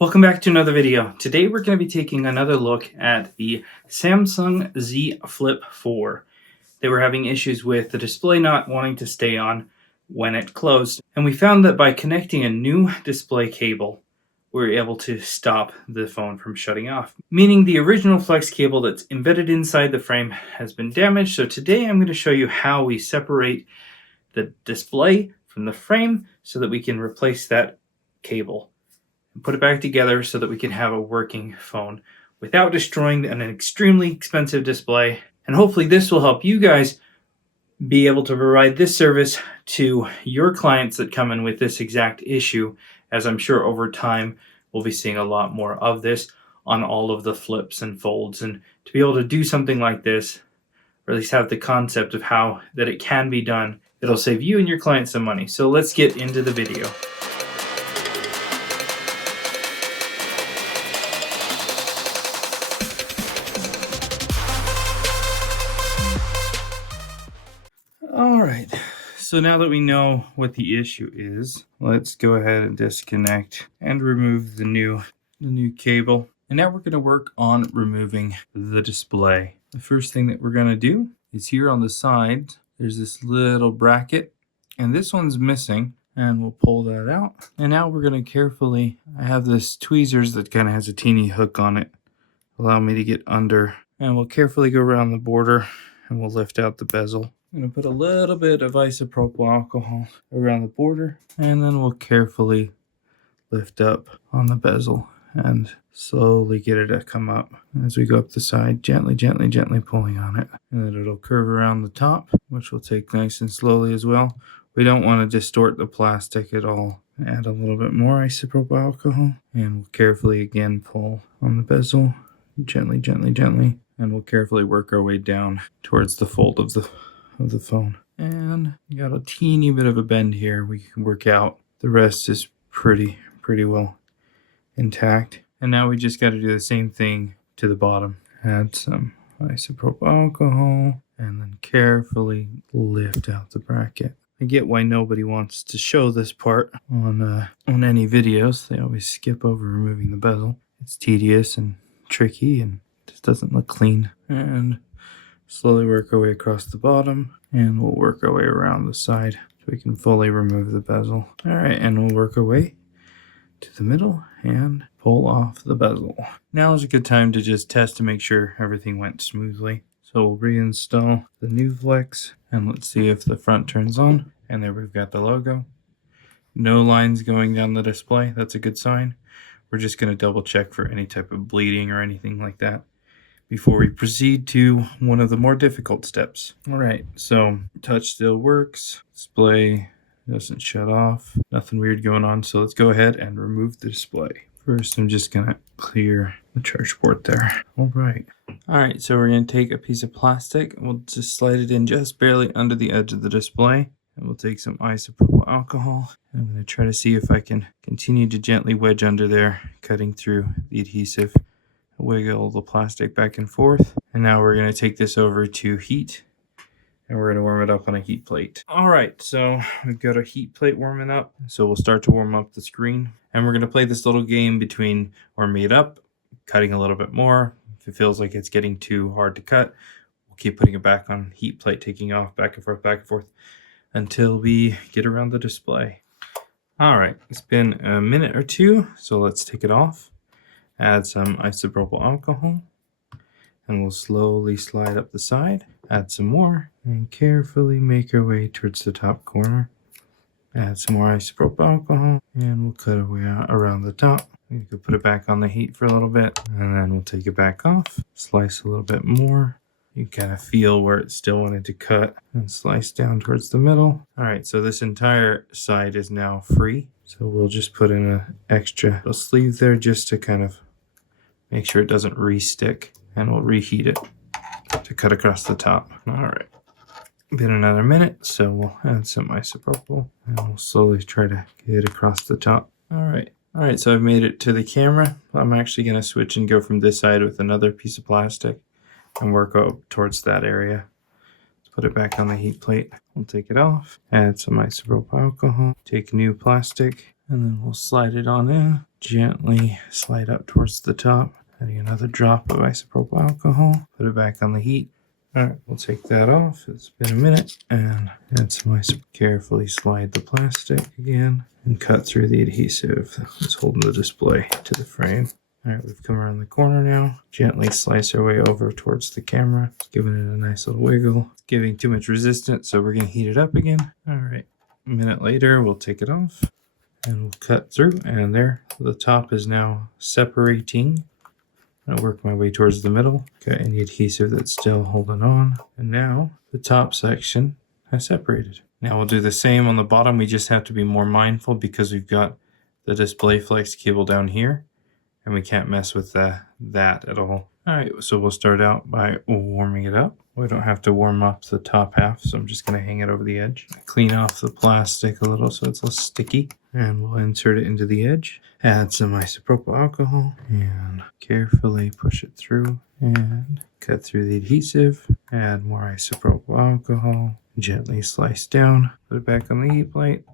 Welcome back to another video. Today we're going to be taking another look at the Samsung Z Flip 4. They were having issues with the display not wanting to stay on when it closed, and we found that by connecting a new display cable, we were able to stop the phone from shutting off, meaning the original flex cable that's embedded inside the frame has been damaged. So today I'm going to show you how we separate the display from the frame so that we can replace that cable and put it back together so that we can have a working phone without destroying an extremely expensive display. And hopefully this will help you guys be able to provide this service to your clients that come in with this exact issue, as I'm sure over time we'll be seeing a lot more of this on all of the flips and folds. And to be able to do something like this, or at least have the concept of how that it can be done, it'll save you and your clients some money. So let's get into the video. All right, so now that we know what the issue is, let's go ahead and disconnect and remove the new cable. And now we're going to work on removing the display. The first thing that we're going to do is here on the side, there's this little bracket, and this one's missing, and we'll pull that out. And now we're going to carefully, I have this tweezers that kind of has a teeny hook on it, allow me to get under, and we'll carefully go around the border and we'll lift out the bezel. I'm going to put a little bit of isopropyl alcohol around the border, and then we'll carefully lift up on the bezel and slowly get it to come up as we go up the side, gently pulling on it. And then it'll curve around the top, which will take nice and slowly as well. We don't want to distort the plastic at all. Add a little bit more isopropyl alcohol, and we'll carefully again pull on the bezel, gently, and we'll carefully work our way down towards the fold of the phone. And you got a teeny bit of a bend here we can work out. The rest is pretty well intact. And now we just got to do the same thing to the bottom. Add some isopropyl alcohol and then carefully lift out the bracket. I get why nobody wants to show this part on any videos. They always skip over removing the bezel. It's tedious and tricky and just doesn't look clean. And slowly work our way across the bottom, and we'll work our way around the side so we can fully remove the bezel. All right, and we'll work our way to the middle and pull off the bezel. Now is a good time to just test to make sure everything went smoothly. So we'll reinstall the new flex, and let's see if the front turns on. And there we've got the logo. No lines going down the display. That's a good sign. We're just going to double check for any type of bleeding or anything like that before we proceed to one of the more difficult steps. All right, so touch still works. Display doesn't shut off. Nothing weird going on, so let's go ahead and remove the display. First, I'm just gonna clear the charge port there. All right, so we're gonna take a piece of plastic. We'll just slide it in just barely under the edge of the display. And we'll take some isopropyl alcohol. And I'm gonna try to see if I can continue to gently wedge under there, cutting through the adhesive. Wiggle the plastic back and forth. And now we're going to take this over to heat, and we're going to warm it up on a heat plate. All right, so we've got our heat plate warming up. So we'll start to warm up the screen, and we're going to play this little game between warming it up, cutting a little bit more. If it feels like it's getting too hard to cut, we'll keep putting it back on heat plate, taking off back and forth until we get around the display. All right, it's been a minute or two, so let's take it off. Add some isopropyl alcohol, and we'll slowly slide up the side. Add some more, and carefully make our way towards the top corner. Add some more isopropyl alcohol, and we'll cut our way around the top. We can put it back on the heat for a little bit, and then we'll take it back off. Slice a little bit more. You kind of feel where it still wanted to cut, and slice down towards the middle. All right, so this entire side is now free. So we'll just put in an extra little sleeve there just to kind of make sure it doesn't re-stick, and we'll reheat it to cut across the top. All right, been another minute, so we'll add some isopropyl, and we'll slowly try to get it across the top. All right, so I've made it to the camera. I'm actually going to switch and go from this side with another piece of plastic and work up towards that area. Let's put it back on the heat plate. We'll take it off, add some isopropyl alcohol, take new plastic, and then we'll slide it on in. gently slide up towards the top, adding another drop of isopropyl alcohol, put it back on the heat. All right, we'll take that off. It's been a minute, and add some isopropyl. Carefully slide the plastic again and cut through the adhesive that's holding the display to the frame. All right, we've come around the corner now. Gently slice our way over towards the camera, giving it a nice little wiggle. It's giving too much resistance, so we're going to heat it up again. All right, a minute later, we'll take it off and we'll cut through, and there, the top is now separating. I'll work my way towards the middle, got any adhesive that's still holding on, and now the top section has separated. Now we'll do the same on the bottom. We just have to be more mindful because we've got the display flex cable down here, and we can't mess with that at all. All right, so we'll start out by warming it up. We don't have to warm up the top half, so I'm just going to hang it over the edge. Clean off the plastic a little so it's less sticky, and we'll insert it into the edge. Add some isopropyl alcohol and carefully push it through and cut through the adhesive. Add more isopropyl alcohol, gently slice down, put it back on the heat plate,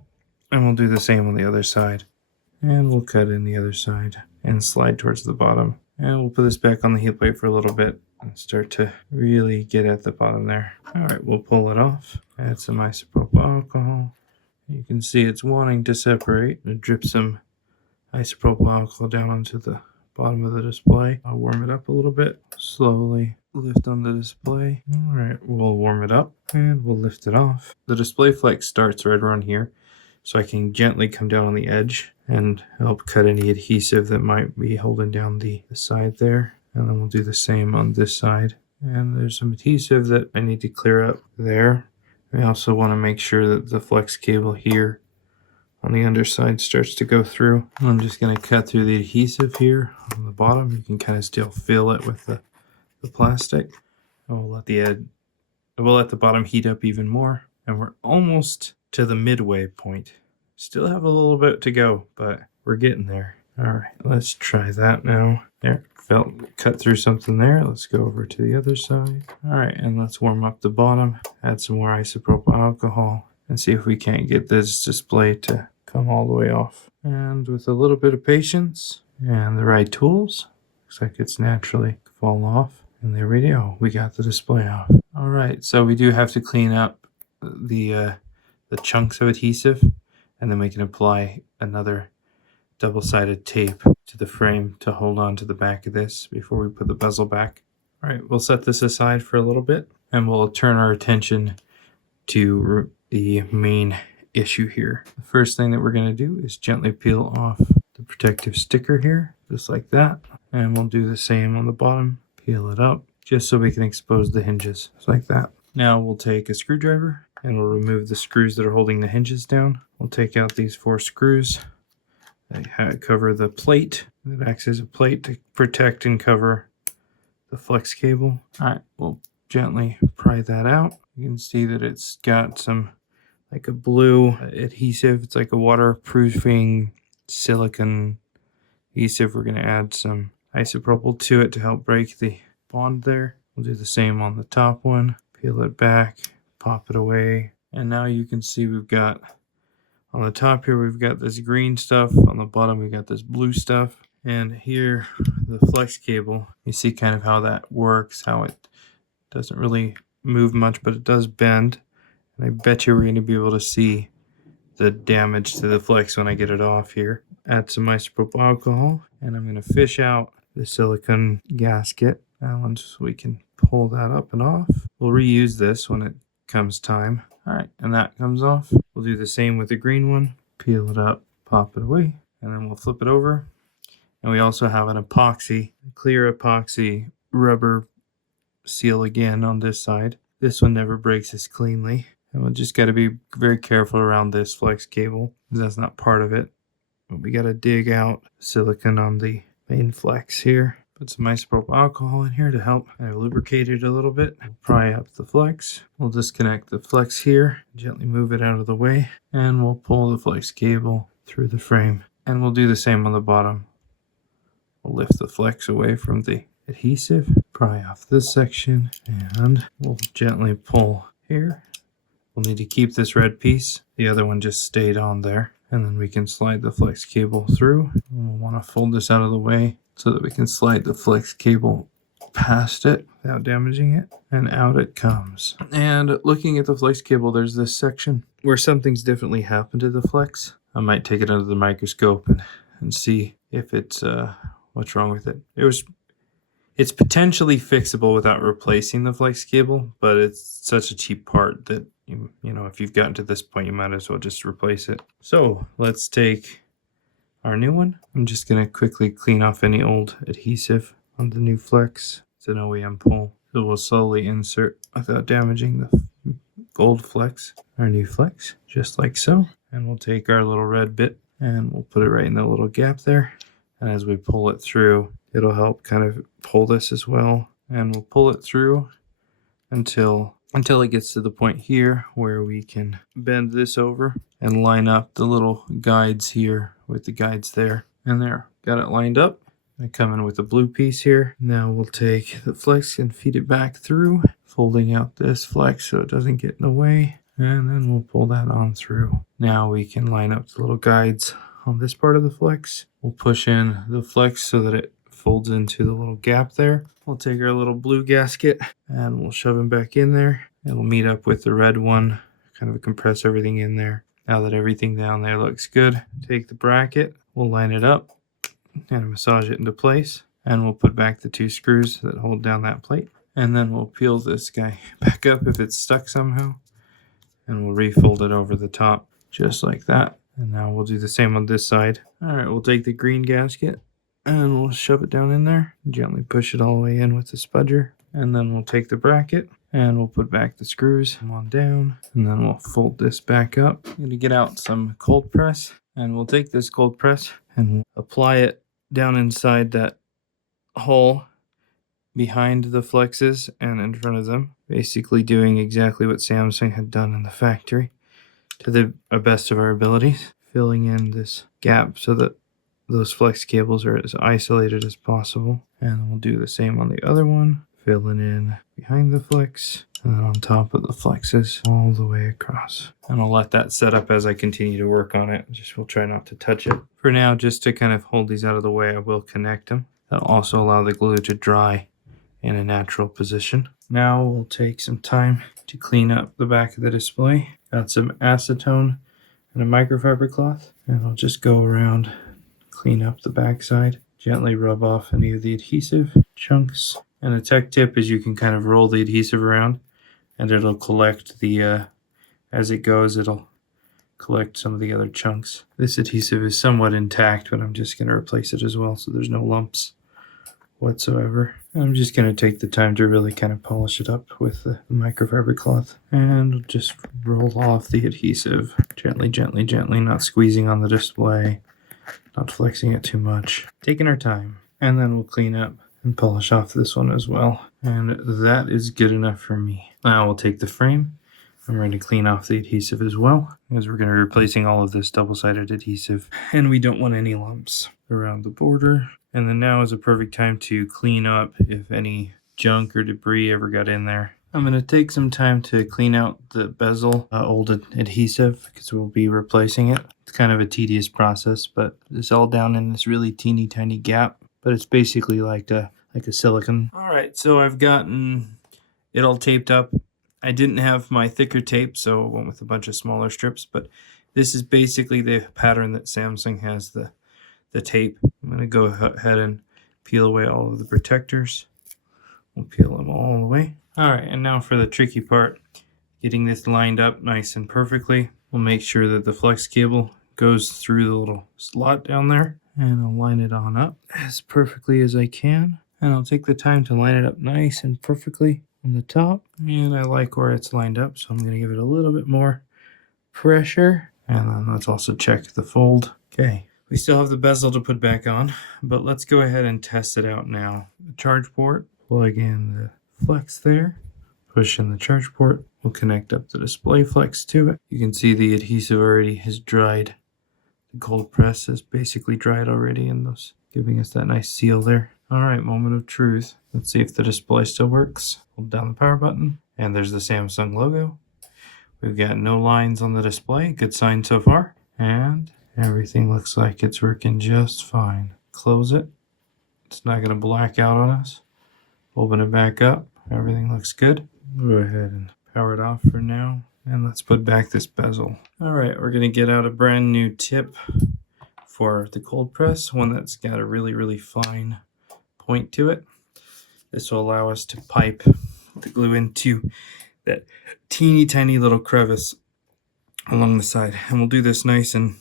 and we'll do the same on the other side. And we'll cut in the other side and slide towards the bottom. And we'll put this back on the heat plate for a little bit and start to really get at the bottom there. All right, we'll pull it off. Add some isopropyl alcohol. You can see it's wanting to separate. And drip some isopropyl alcohol down onto the bottom of the display. I'll warm it up a little bit. Slowly lift on the display. All right, we'll warm it up and we'll lift it off. The display flex starts right around here, so I can gently come down on the edge and help cut any adhesive that might be holding down the side there. And then we'll do the same on this side. And there's some adhesive that I need to clear up there. I also want to make sure that the flex cable here on the underside starts to go through. I'm just going to cut through the adhesive here on the bottom. You can kind of still feel it with the plastic. And we'll let the bottom heat up even more. And we're almost to the midway point. Still have a little bit to go, but we're getting there. All right, let's try that now. There, cut through something there. Let's go over to the other side. All right, and let's warm up the bottom. Add some more isopropyl alcohol and see if we can't get this display to come all the way off. And with a little bit of patience and the right tools, looks like it's naturally fall off. And there we go. We got the display off. All right, so we do have to clean up the chunks of adhesive, and then we can apply another double-sided tape to the frame to hold on to the back of this before we put the bezel back. All right, we'll set this aside for a little bit, and we'll turn our attention to the main issue here. The first thing that we're going to do is gently peel off the protective sticker here, just like that. And we'll do the same on the bottom. Peel it up, just so we can expose the hinges, just like that. Now we'll take a screwdriver and we'll remove the screws that are holding the hinges down. We'll take out these 4 screws that cover the plate. That acts as a plate to protect and cover the flex cable. All right, we'll gently pry that out. You can see that it's got some like a blue adhesive. It's like a waterproofing silicone adhesive. We're going to add some isopropyl to it to help break the bond there. We'll do the same on the top one. Peel it back, pop it away. And now you can see we've got, on the top here, we've got this green stuff. On the bottom, we've got this blue stuff. And here, the flex cable, you see kind of how that works, how it doesn't really move much, but it does bend. And I bet you we're going to be able to see the damage to the flex when I get it off here. Add some isopropyl alcohol, and I'm going to fish out the silicone gasket. And once we can pull that up and off, we'll reuse this when it comes time. All right, and that comes off. We'll do the same with the green one. Peel it up, pop it away, and then we'll flip it over. And we also have an epoxy, clear epoxy rubber seal again on this side. This one never breaks as cleanly. And we'll just got to be very careful around this flex cable, because that's not part of it. But we got to dig out silicone on the main flex here. Put some isopropyl alcohol in here to help lubricate it a little bit. Pry up the flex. We'll disconnect the flex here, gently move it out of the way, and we'll pull the flex cable through the frame. And we'll do the same on the bottom. We'll lift the flex away from the adhesive, pry off this section, and we'll gently pull here. We'll need to keep this red piece. The other one just stayed on there. and then we can slide the flex cable through. We'll want to fold this out of the way so that we can slide the flex cable past it without damaging it, and out it comes. And looking at the flex cable, there's this section where something's definitely happened to the flex. I might take it under the microscope and see if it's what's wrong with it. It's potentially fixable without replacing the flex cable, but it's such a cheap part that you know, if you've gotten to this point, you might as well just replace it. So let's take our new one. I'm just gonna quickly clean off any old adhesive on the new flex. It's an OEM pull, so we'll slowly insert without damaging the old flex, our new flex, just like so. And we'll take our little red bit and we'll put it right in the little gap there. And as we pull it through, it'll help kind of pull this as well. And we'll pull it through until it gets to the point here where we can bend this over and line up the little guides here with the guides there. And there, got it lined up. I come in with a blue piece here. Now we'll take the flex and feed it back through, folding out this flex so it doesn't get in the way. And then we'll pull that on through. Now we can line up the little guides on this part of the flex. We'll push in the flex so that it folds into the little gap there. We'll take our little blue gasket and we'll shove them back in there. It'll meet up with the red one, kind of compress everything in there. Now that everything down there looks good, take the bracket, we'll line it up and massage it into place. And we'll put back the 2 screws that hold down that plate. And then we'll peel this guy back up if it's stuck somehow. And we'll refold it over the top just like that. And now we'll do the same on this side. All right, we'll take the green gasket and we'll shove it down in there. Gently push it all the way in with the spudger. And then we'll take the bracket and we'll put back the screws on down. And then we'll fold this back up. I'm gonna get out some cold press and we'll take this cold press and we'll apply it down inside that hole behind the flexes and in front of them, basically doing exactly what Samsung had done in the factory to the best of our abilities, filling in this gap so that those flex cables are as isolated as possible. And we'll do the same on the other one, filling in behind the flex and then on top of the flexes all the way across. And I'll let that set up as I continue to work on it. Just we'll try not to touch it. For now, just to kind of hold these out of the way, I will connect them. That'll also allow the glue to dry in a natural position. Now we'll take some time to clean up the back of the display. Got some acetone and a microfiber cloth, and I'll just go around, clean up the back side, gently rub off any of the adhesive chunks. And a tech tip is you can kind of roll the adhesive around and it'll collect the, as it goes, it'll collect some of the other chunks. This adhesive is somewhat intact, but I'm just going to replace it as well so there's no lumps whatsoever. I'm just going to take the time to really kind of polish it up with the microfiber cloth and just roll off the adhesive gently, gently, gently, not squeezing on the display, not flexing it too much. Taking our time. And then we'll clean up and polish off this one as well. And that is good enough for me. Now we'll take the frame. I'm ready to clean off the adhesive as well, because we're going to be replacing all of this double-sided adhesive. And we don't want any lumps around the border. And then now is a perfect time to clean up if any junk or debris ever got in there. I'm going to take some time to clean out the bezel old adhesive because we'll be replacing it. It's kind of a tedious process, but it's all down in this really teeny tiny gap. But it's basically like a silicone. All right, so I've gotten it all taped up. I didn't have my thicker tape, so I went with a bunch of smaller strips. But this is basically the pattern that Samsung has the tape. I'm going to go ahead and peel away all of the protectors. We'll peel them all the way. All right, and now for the tricky part, getting this lined up nice and perfectly. We'll make sure that the flex cable goes through the little slot down there, and I'll line it on up as perfectly as I can. And I'll take the time to line it up nice and perfectly on the top. And I like where it's lined up, so I'm going to give it a little bit more pressure. And then let's also check the fold. Okay. We still have the bezel to put back on, but let's go ahead and test it out now. The charge port, plug in the flex there, push in the charge port. We'll connect up the display flex to it. You can see the adhesive already has dried. The cold press is basically dried already in those, giving us that nice seal there. All right, moment of truth. Let's see if the display still works. Hold down the power button, and there's the Samsung logo. We've got no lines on the display. Good sign so far. And Everything looks like it's working just fine. Close it. It's not going to black out on us. Open it back up. Everything looks good. Go ahead and power it off for now. And let's put back this bezel. All right, we're going to get out a brand new tip for the cold press, one that's got a really, really fine point to it. This will allow us to pipe the glue into that teeny tiny little crevice along the side. And we'll do this nice and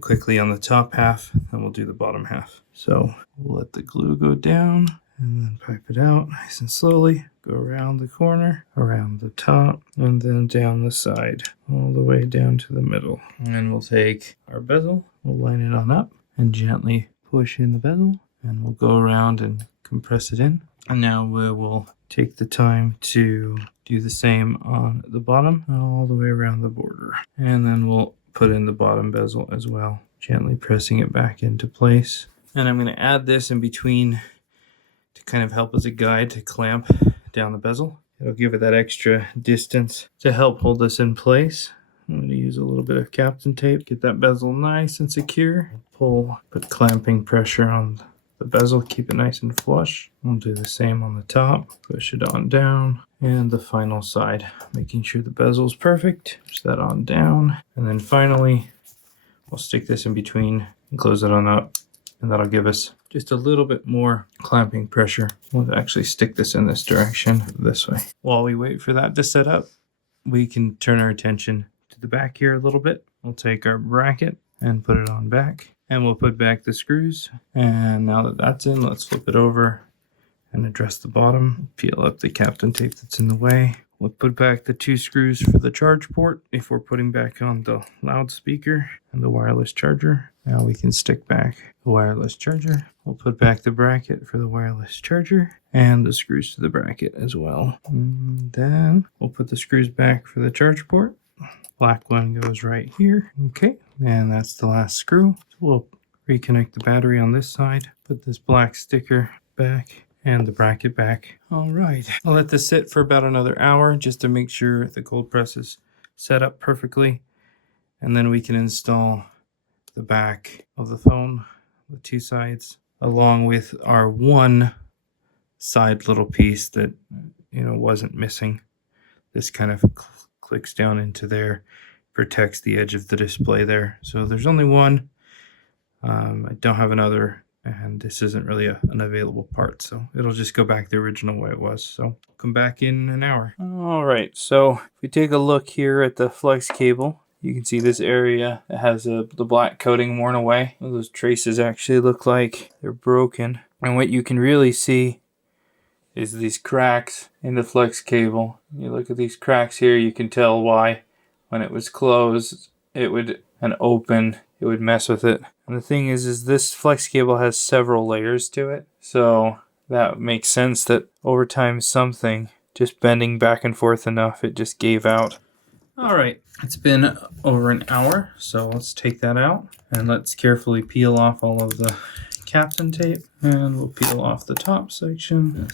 quickly on the top half, and we'll do the bottom half. So we'll let the glue go down and then pipe it out nice and slowly. Go around the corner, around the top, and then down the side, all the way down to the middle. And then we'll take our bezel, we'll line it on up, and gently push in the bezel, and we'll go around and compress it in. And now we will take the time to do the same on the bottom, all the way around the border. And then we'll put in the bottom bezel as well, gently pressing it back into place. And I'm going to add this in between to kind of help as a guide to clamp down the bezel. It'll give it that extra distance to help hold this in place. I'm going to use a little bit of Captain tape, get that bezel nice and secure. Put clamping pressure on the bezel, keep it nice and flush. We'll do the same on the top, push it on down, and the final side, making sure the bezel is perfect. Push that on down, and then finally we'll stick this in between and close it on up, and that'll give us just a little bit more clamping pressure. We'll actually stick this in this direction, this way. While we wait for that to set up, we can turn our attention to the back here a little bit. We'll take our bracket and put it on back, and we'll put back the screws. And now that that's in, let's flip it over and address the bottom. Peel up the Captain tape that's in the way. We'll put back the 2 screws for the charge port before putting back on the loudspeaker and the wireless charger. Now we can stick back the wireless charger. We'll put back the bracket for the wireless charger and the screws to the bracket as well. And then we'll put the screws back for the charge port. Black one goes right here. Okay, and that's the last screw. So we'll reconnect the battery on this side, put this black sticker back, and the bracket back. All right, I'll let this sit for about another hour just to make sure the cold press is set up perfectly. And then we can install the back of the phone, the 2 sides, along with our 1 side little piece that, wasn't missing. This kind of clicks down into there, protects the edge of the display there. So there's only 1. I don't have another, and this isn't really an available part, so it'll just go back the original way it was. So come back in an hour. All right, so if we take a look here at the flex cable, you can see this area has the black coating worn away. Those traces actually look like they're broken. And what you can really see is these cracks in the flex cable. You look at these cracks here, you can tell why when it was closed, it would mess with it. And the thing is this flex cable has several layers to it. So that makes sense that over time something just bending back and forth enough, it just gave out. All right, it's been over an hour, so let's take that out and let's carefully peel off all of the Captain tape, and we'll peel off the top section.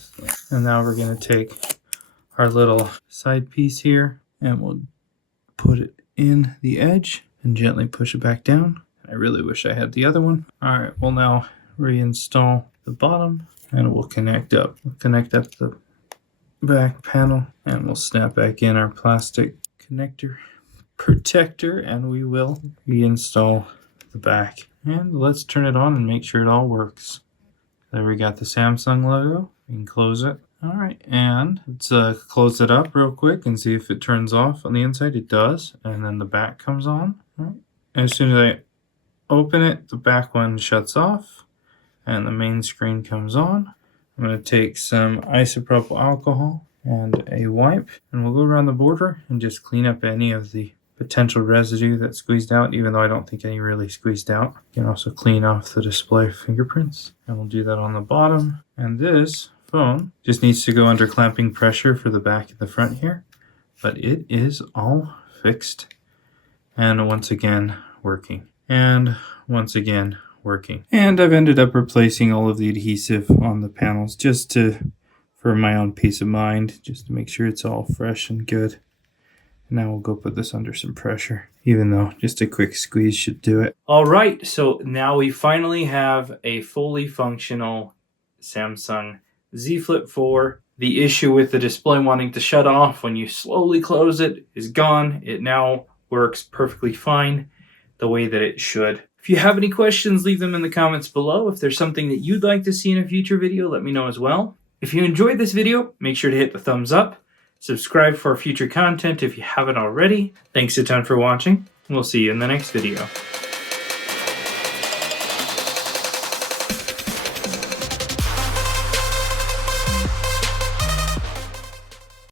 And now we're going to take our little side piece here and we'll put it in the edge and gently push it back down. I really wish I had the other one. All right, we'll now reinstall the bottom and we'll connect up. We'll connect up the back panel and we'll snap back in our plastic connector protector, and we will reinstall the back. And let's turn it on and make sure it all works. There we got the Samsung logo. We can close it. All right, and let's close it up real quick and see if it turns off on the inside. It does, and then the back comes on. All right. As soon as I open it, the back one shuts off and the main screen comes on. I'm going to take some isopropyl alcohol and a wipe, and we'll go around the border and just clean up any of the potential residue that squeezed out, even though I don't think any really squeezed out. You can also clean off the display fingerprints, and we'll do that on the bottom. And this phone just needs to go under clamping pressure for the back and the front here, but it is all fixed and once again working, and once again working. And I've ended up replacing all of the adhesive on the panels just for my own peace of mind, just to make sure it's all fresh and good. Now we'll go put this under some pressure. even though just a quick squeeze should do it. All right, so now we finally have a fully functional Samsung Z Flip 4. The issue with the display wanting to shut off when you slowly close it is gone. It now works perfectly fine the way that it should. If you have any questions, leave them in the comments below. If there's something that you'd like to see in a future video, let me know as well. If you enjoyed this video, make sure to hit the thumbs up. Subscribe for future content if you haven't already. Thanks a ton for watching. We'll see you in the next video.